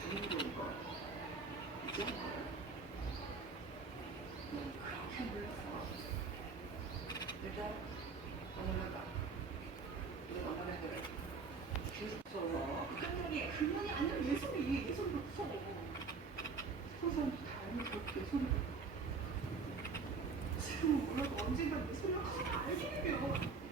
주인공인 거 이제 알아요? 넌 그렇게 몰랐어. 일단 오늘 나가. 우리 만나면 계속 무서워. 갑자기 그년이 아니라 예술이 무서워. 사람도 다 알면서 예술이 지금은 몰라도 언젠가 예술이가 커서 알게 되면